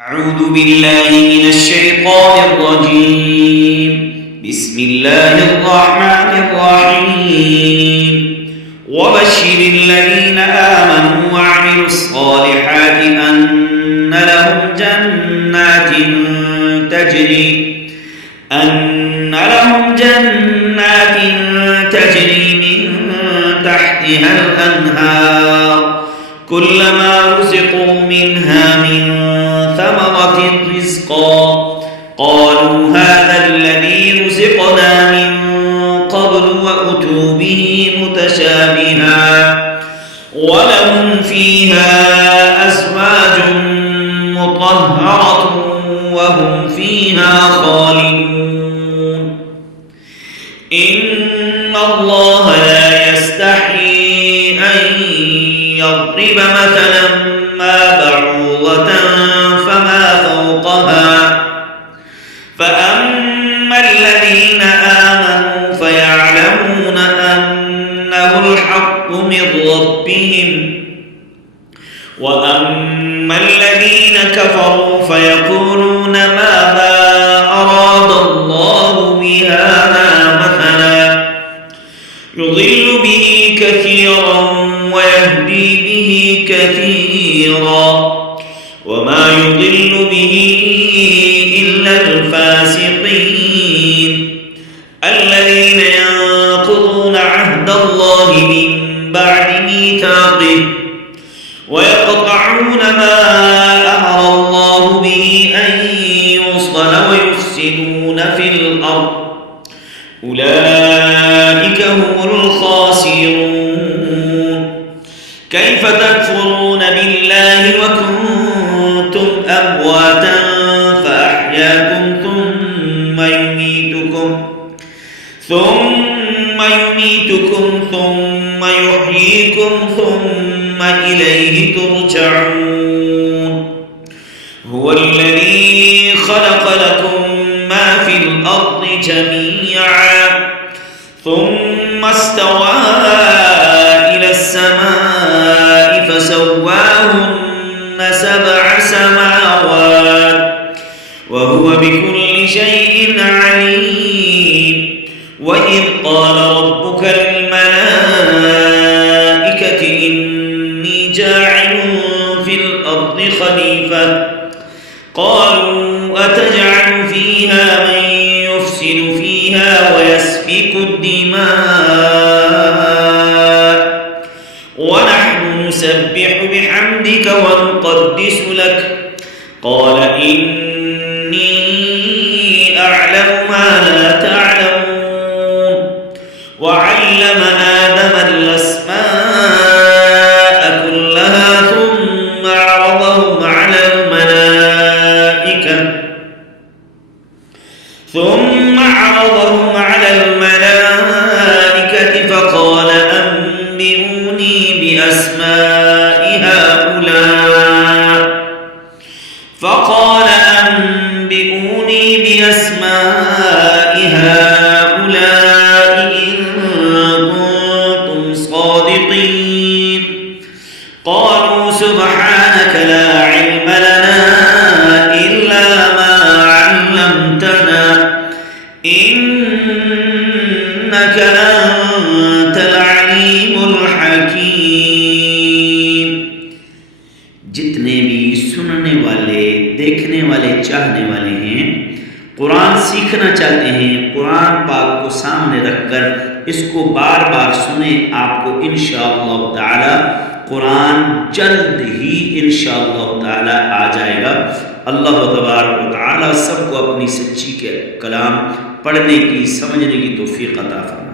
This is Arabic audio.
أعوذ بالله من الشيطان الرجيم. بسم الله الرحمن الرحيم. وبشر الذين آمنوا وعملوا الصالحات أن لهم جنات تجري من تحتها الأنهار كلما رزقوا منها من ثمرة رزقا قالوا هذا الذي رزقنا من قبل وأتوا به متشابها ولهم فيها أزواج مطهرة وهم فيها خالدون. إن الله لا يستحيي أن يضرب مثلا ما بعوضة فما فوقها فأما الذين آمنوا فيعلمون أنه الحق من ربهم وأما الذين كفروا فيقولون ماذا أراد الله بهذا مثلا يضل به كثيرا ويهدي به كثيرا وما يضل به إلا الفاسقين الذين ينقضون عهد الله من بعد ميثاقه ويقطعون ما أمر الله به أن يوصل ويفسدون في الأرض أولئك هم الخاسرون. كيف تكفرون بالله وكنتم أمواتا فأحياكم ثم يميتكم ثم يحييكم ثم إليه ترجعون. هو الذي خلق لكم ما في الأرض جميعا ثم استوى إلى السماء فسواهن 7 سماوات وهو بكل شيء عليم. وإذ قال ربك للملائكة إني جاعل في الأرض خليفة قالوا أتجعل فيها من يفسد فيها ويسفك الدماء ونحن نسبح بحمدك ونقدس لك قال إني أعلم ما لا تعلمون. وعلم آدم الأسماء كلها ثم عرضهم على الملائكة فقال أنبئوني بأسماء هؤلاء إن كنتم صادقين. قالوا سبحانك لا علم لنا إلا ما علمتنا إنك أنت العليم الحكيم. जितने भी सुनने वाले, देखने वाले, चाहने वाले हैं, कुरान सीखना चाहते हैं, कुरान पाक को सामने रखकर इसको बार बार सुने, आपको इंशाअल्लाह ताला कुरान जल्द ही इंशाअल्लाह ताला आ जाएगा। अल्लाह तबारक व तआला सबको अपनी सच्ची के कलाम पढ़ने की, समझने की तौफीक अता फरमाए।